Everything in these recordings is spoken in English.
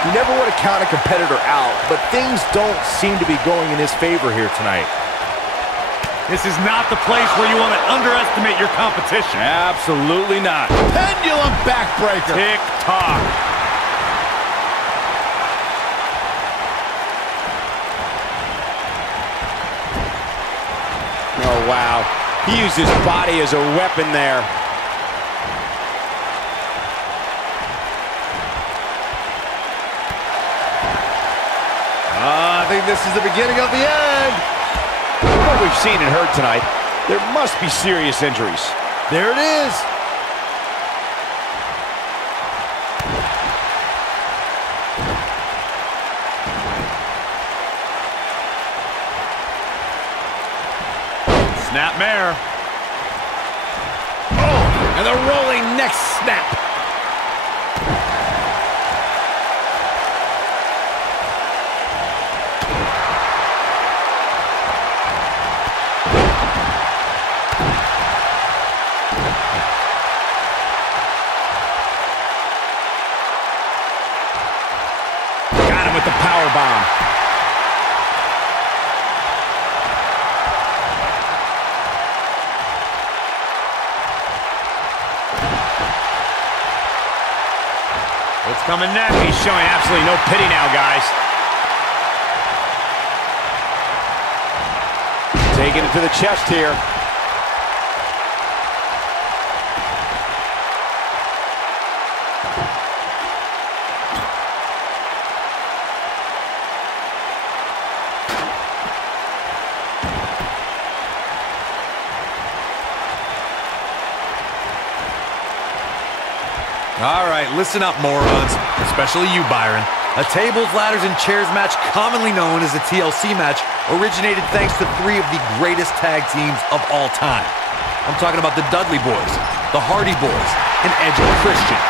You never want to count a competitor out, but things don't seem to be going in his favor here tonight. This is not the place where you want to underestimate your competition. Absolutely not. Pendulum backbreaker. Tick-tock. Oh, wow. He used his body as a weapon there. I think this is the beginning of the end. What we've seen and heard tonight, there must be serious injuries. There it is. Snapmare. Oh, and the rolling neck snap. Got him with the power bomb. What's coming next? He's showing absolutely no pity now, guys. Taking it to the chest here. All right, listen up, morons. Especially you, Byron. A tables, ladders, and chairs match, commonly known as a TLC match, originated thanks to three of the greatest tag teams of all time. I'm talking about the Dudley Boys, the Hardy Boys, and Edge and Christian.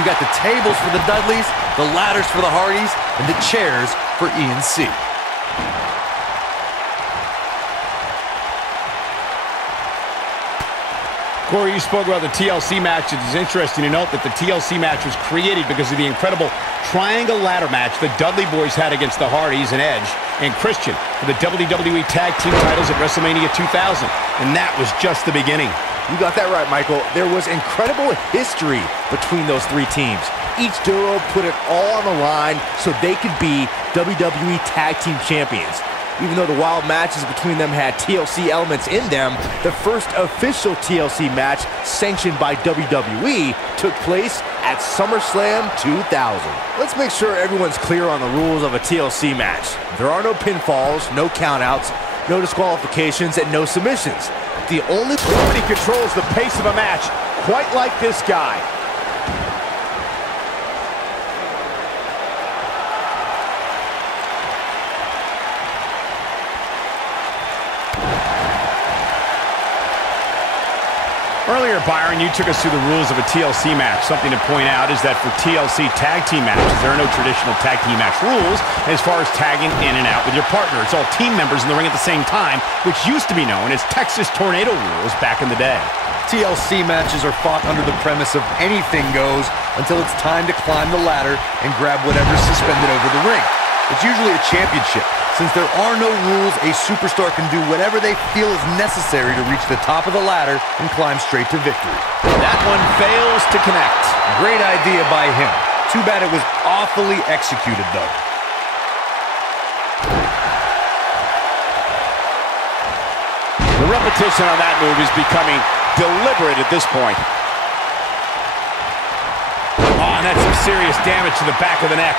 You got the tables for the Dudleys, the ladders for the Hardys, and the chairs for E&C. Corey, you spoke about the TLC match. It is interesting to note that the TLC match was created because of the incredible triangle ladder match the Dudley Boys had against the Hardys and Edge and Christian for the WWE Tag Team titles at WrestleMania 2000. And that was just the beginning. You got that right, Michael. There was incredible history between those three teams. Each duo put it all on the line so they could be WWE Tag Team Champions. Even though the wild matches between them had TLC elements in them, the first official TLC match sanctioned by WWE took place at SummerSlam 2000. Let's make sure everyone's clear on the rules of a TLC match. There are no pinfalls, no countouts, no disqualifications, and no submissions. The only nobody controls the pace of a match quite like this guy. Earlier, Byron, you took us through the rules of a TLC match. Something to point out is that for TLC tag team matches, there are no traditional tag team match rules as far as tagging in and out with your partner. It's all team members in the ring at the same time, which used to be known as Texas Tornado rules back in the day. TLC matches are fought under the premise of anything goes until it's time to climb the ladder and grab whatever's suspended over the ring. It's usually a championship. Since there are no rules, a superstar can do whatever they feel is necessary to reach the top of the ladder and climb straight to victory. That one fails to connect. Great idea by him. Too bad it was awfully executed, though. The repetition on that move is becoming deliberate at this point. Oh, and that's some serious damage to the back of the neck.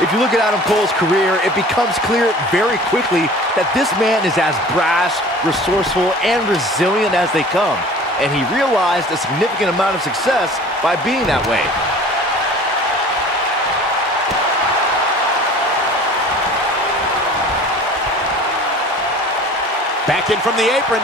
If you look at Adam Cole's career, it becomes clear very quickly that this man is as brash, resourceful, and resilient as they come. And he realized a significant amount of success by being that way. Back in from the apron.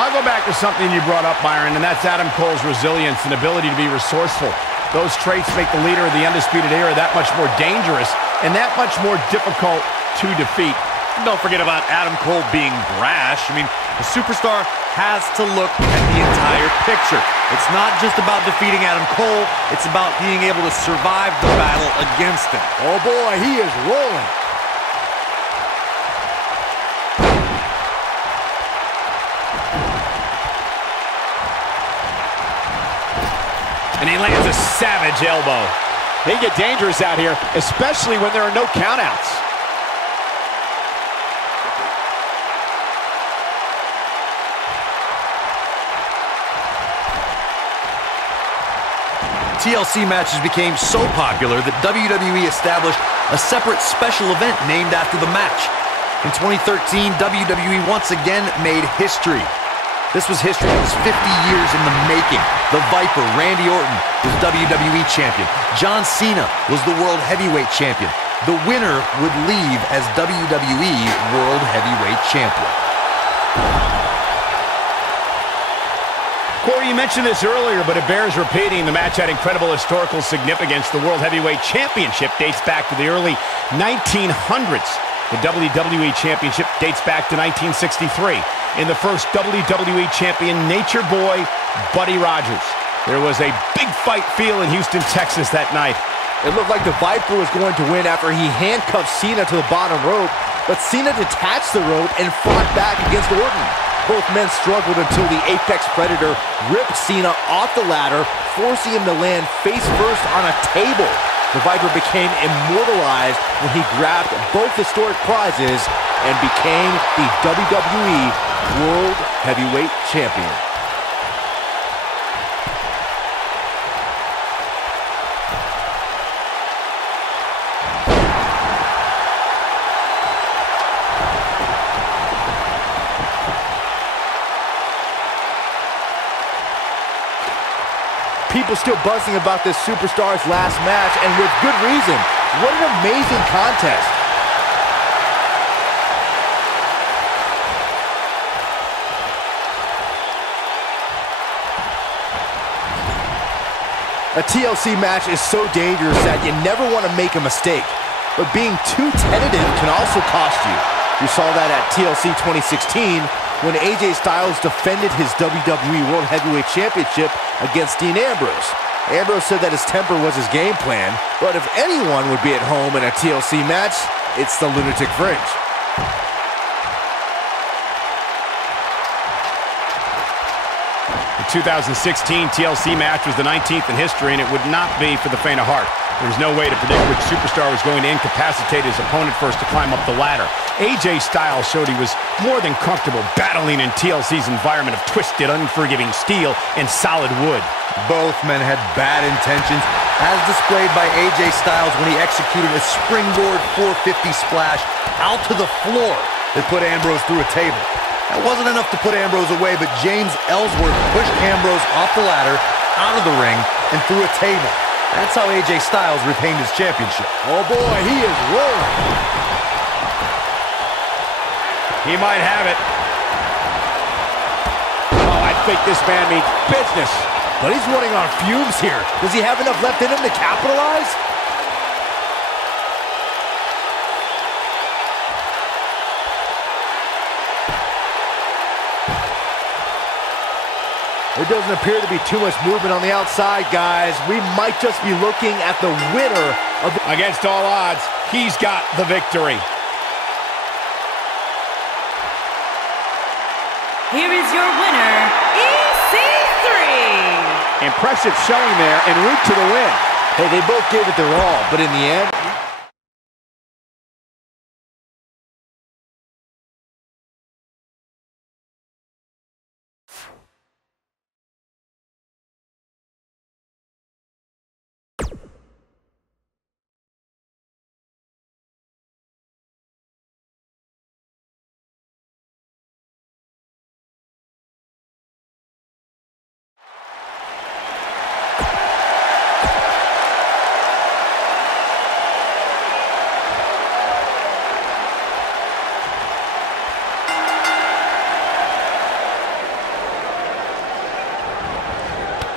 I'll go back to something you brought up, Byron, and that's Adam Cole's resilience and ability to be resourceful. Those traits make the leader of the Undisputed Era that much more dangerous and that much more difficult to defeat. Don't forget about Adam Cole being brash. I mean, the superstar has to look at the entire picture. It's not just about defeating Adam Cole, it's about being able to survive the battle against him. Oh boy, he is rolling. And he lands a savage elbow. They get dangerous out here, especially when there are no countouts. TLC matches became so popular that WWE established a separate special event named after the match. In 2013, WWE once again made history. This was history that was 50 years in the making. The Viper, Randy Orton, was WWE Champion. John Cena was the World Heavyweight Champion. The winner would leave as WWE World Heavyweight Champion. Corey, you mentioned this earlier, but it bears repeating. The match had incredible historical significance. The World Heavyweight Championship dates back to the early 1900s. The WWE Championship dates back to 1963. In the first WWE Champion, Nature Boy, Buddy Rogers. There was a big fight feel in Houston, Texas that night. It looked like the Viper was going to win after he handcuffed Cena to the bottom rope, but Cena detached the rope and fought back against Orton. Both men struggled until the Apex Predator ripped Cena off the ladder, forcing him to land face first on a table. The Viper became immortalized when he grabbed both historic prizes and became the WWE World Heavyweight Champion. People still buzzing about this superstar's last match, and with good reason. What an amazing contest. A TLC match is so dangerous that you never want to make a mistake. But being too tentative can also cost you. We saw that at TLC 2016 when AJ Styles defended his WWE World Heavyweight Championship against Dean Ambrose. Ambrose said that his temper was his game plan, but if anyone would be at home in a TLC match, it's the Lunatic Fringe. The 2016 TLC match was the 19th in history, and it would not be for the faint of heart. There was no way to predict which superstar was going to incapacitate his opponent first to climb up the ladder. AJ Styles showed he was more than comfortable battling in TLC's environment of twisted, unforgiving steel and solid wood. Both men had bad intentions, as displayed by AJ Styles when he executed a springboard 450 splash out to the floor that put Ambrose through a table. That wasn't enough to put Ambrose away, but James Ellsworth pushed Ambrose off the ladder, out of the ring, and through a table. That's how AJ Styles retained his championship. Oh boy, he is rolling. He might have it. Oh, I think this man means business. But he's running on fumes here. Does he have enough left in him to capitalize? There doesn't appear to be too much movement on the outside, guys. We might just be looking at the winner of the... Against all odds, he's got the victory. Here is your winner, EC3. Impressive showing there en route to the win. Hey, they both gave it their all, but in the end...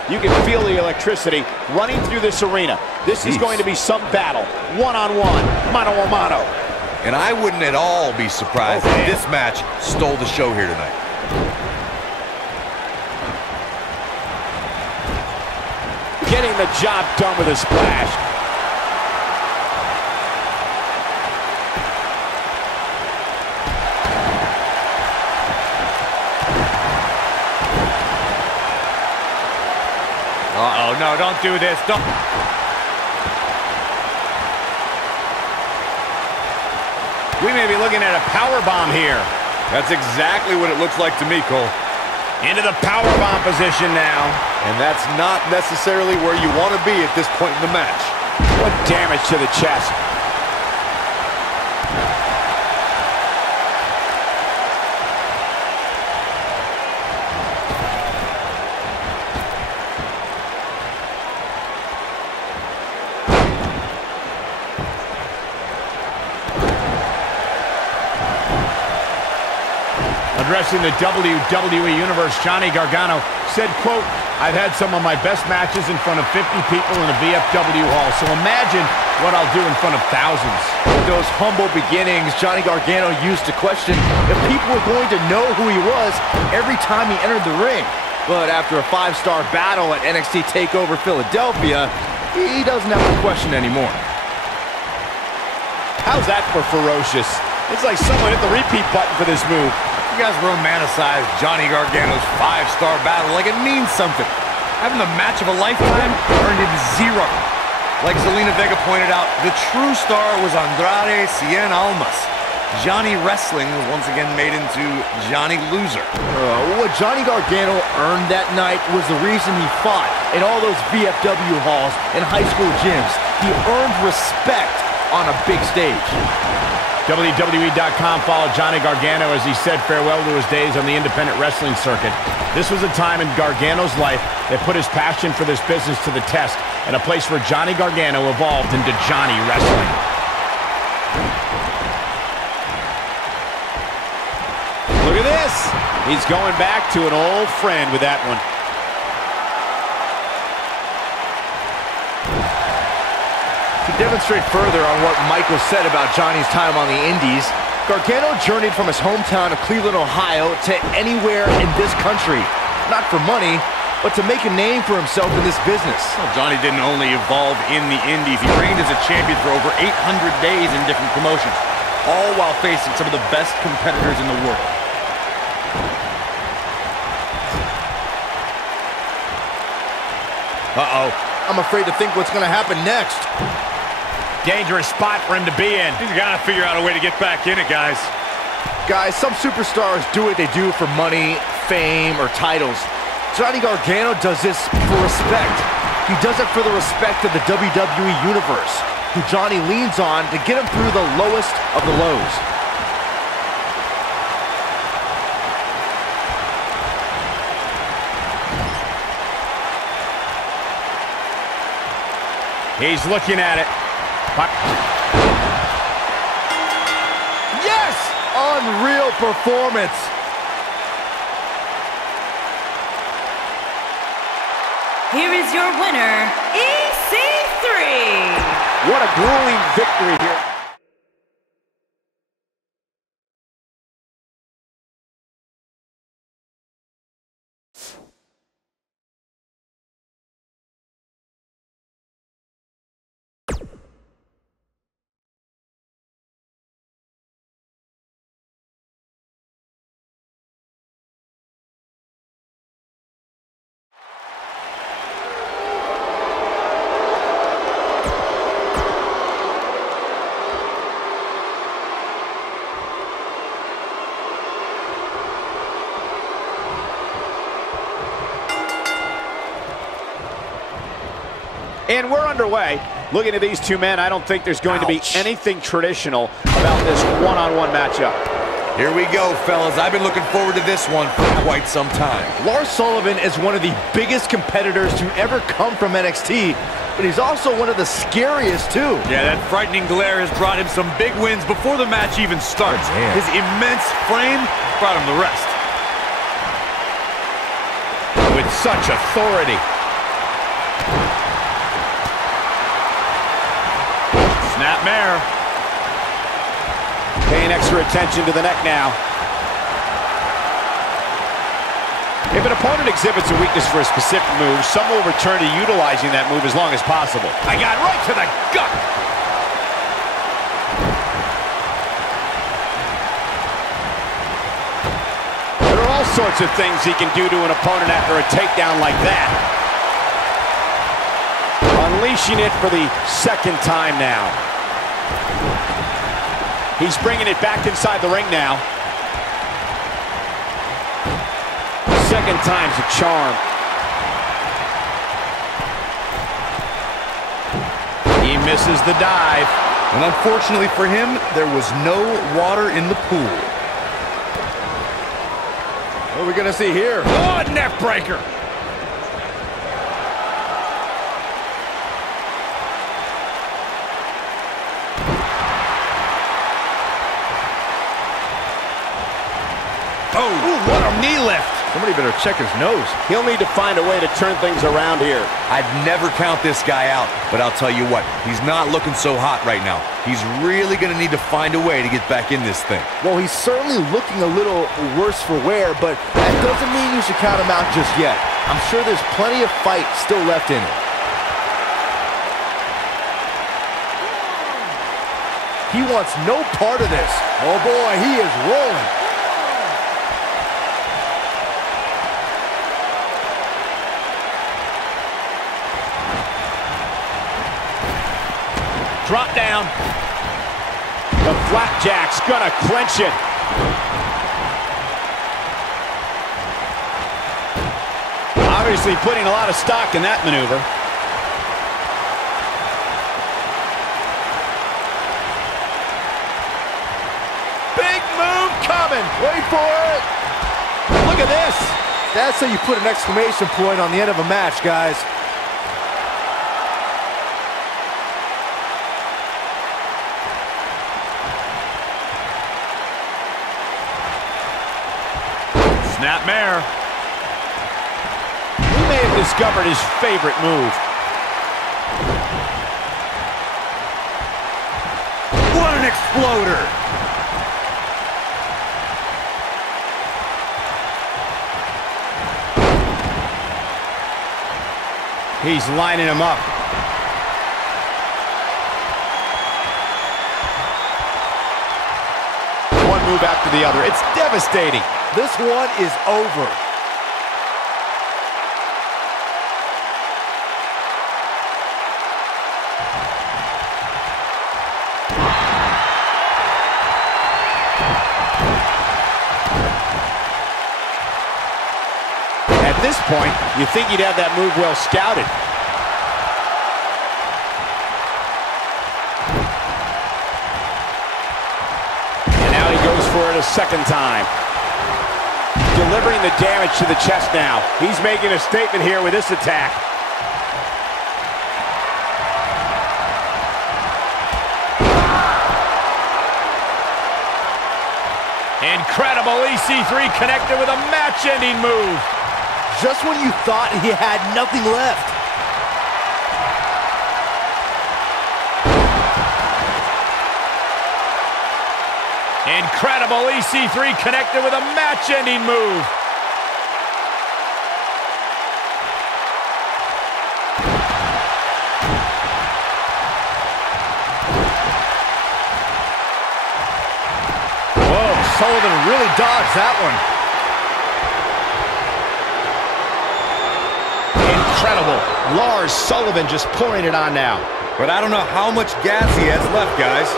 You can feel the electricity running through this arena. This is going to be some battle. One-on-one, mano-a-mano. And I wouldn't at all be surprised if this match stole the show here tonight. Getting the job done with a splash. Uh-oh, no, don't do this. Don't. We may be looking at a powerbomb here. That's exactly what it looks like to me, Cole. Into the powerbomb position now. And that's not necessarily where you want to be at this point in the match. What damage to the chest. Addressing the WWE Universe, Johnny Gargano said, quote, "I've had some of my best matches in front of 50 people in a VFW hall, so imagine what I'll do in front of thousands." With those humble beginnings, Johnny Gargano used to question if people were going to know who he was every time he entered the ring. But after a 5-star battle at NXT TakeOver Philadelphia, he doesn't have to question anymore. How's that for ferocious? It's like someone hit the repeat button for this move. You guys romanticize Johnny Gargano's 5-star battle like it means something. Having the match of a lifetime earned him 0. Like Zelina Vega pointed out, the true star was Andrade Cien Almas. Johnny Wrestling was once again made into Johnny Loser. What Johnny Gargano earned that night was the reason he fought in all those VFW halls and high school gyms. He earned respect on a big stage. WWE.com followed Johnny Gargano as he said farewell to his days on the independent wrestling circuit. This was a time in Gargano's life that put his passion for this business to the test, and a place where Johnny Gargano evolved into Johnny Wrestling. Look at this. He's going back to an old friend with that one. To demonstrate further on what Michael said about Johnny's time on the Indies, Gargano journeyed from his hometown of Cleveland, Ohio to anywhere in this country. Not for money, but to make a name for himself in this business. Well, Johnny didn't only evolve in the Indies, he reigned as a champion for over 800 days in different promotions, all while facing some of the best competitors in the world. Uh-oh. I'm afraid to think what's going to happen next. Dangerous spot for him to be in. He's got to figure out a way to get back in it, guys. Guys, some superstars do what they do for money, fame, or titles. Johnny Gargano does this for respect. He does it for the respect of the WWE Universe, who Johnny leans on to get him through the lowest of the lows. He's looking at it. Yes! Unreal performance. Here is your winner, EC3. What a grueling victory here. And we're underway. Looking at these two men, I don't think there's going to be anything traditional about this one-on-one matchup. Here we go, fellas. I've been looking forward to this one for quite some time. Lars Sullivan is one of the biggest competitors to ever come from NXT, but he's also one of the scariest, too. Yeah, that frightening glare has brought him some big wins before the match even starts. Man. His immense frame brought him the rest. With such authority. Snapmare. Paying extra attention to the neck now. If an opponent exhibits a weakness for a specific move, some will return to utilizing that move as long as possible. I got right to the gut. There are all sorts of things he can do to an opponent after a takedown like that. Unleashing it for the second time now. He's bringing it back inside the ring now. Second time's a charm. He misses the dive. And unfortunately for him, there was no water in the pool. What are we going to see here? Oh, neck breaker. Oh, ooh, what a knee lift. Somebody better check his nose. He'll need to find a way to turn things around here. I'd never count this guy out, but I'll tell you what, he's not looking so hot right now. He's really going to need to find a way to get back in this thing. Well, he's certainly looking a little worse for wear, but that doesn't mean you should count him out just yet. I'm sure there's plenty of fight still left in him. He wants no part of this. Oh boy, he is rolling. Drop down. The flapjack's gonna clinch it. Obviously putting a lot of stock in that maneuver. Big move coming. Wait for it. Look at this. That's how you put an exclamation point on the end of a match, guys. Snapmare. He may have discovered his favorite move. What an exploder! He's lining him up. One move after the other. It's devastating. This one is over. At this point, you think you'd have that move well scouted. And now he goes for it a second time. Delivering the damage to the chest now. He's making a statement here with this attack. Incredible EC3 connected with a match-ending move. Just when you thought he had nothing left. Incredible EC3 connected with a match-ending move. Whoa, Sullivan really dodged that one. Incredible. Lars Sullivan just pouring it on now. But I don't know how much gas he has left, guys.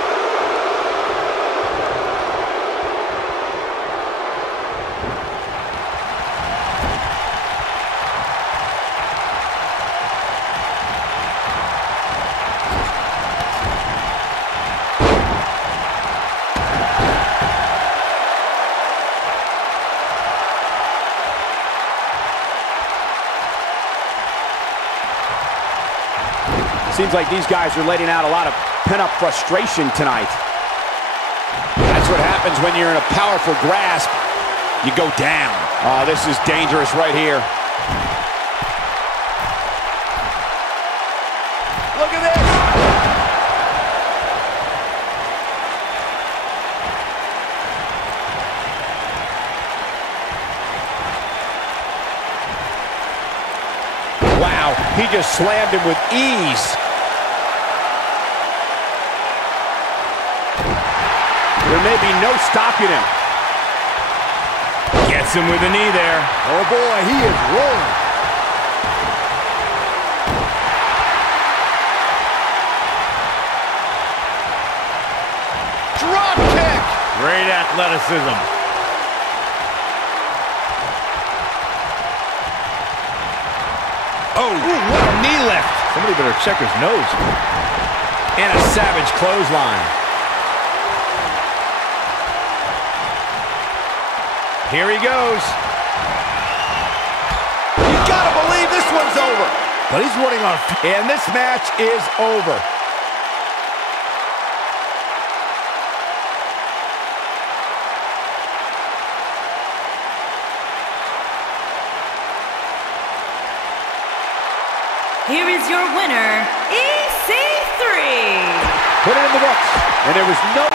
Seems like these guys are letting out a lot of pent-up frustration tonight. That's what happens when you're in a powerful grasp. You go down. Oh, this is dangerous right here. Look at this. just slammed him with ease. There may be no stopping him. Gets him with a knee there. Oh boy, he is rolling. Drop kick. Great athleticism. Oh, what a knee lift. Somebody better check his nose. And a savage clothesline. Here he goes. You gotta believe this one's over. But he's running on. And this match is over. Here is your winner, EC3. Put it in the books. And there was no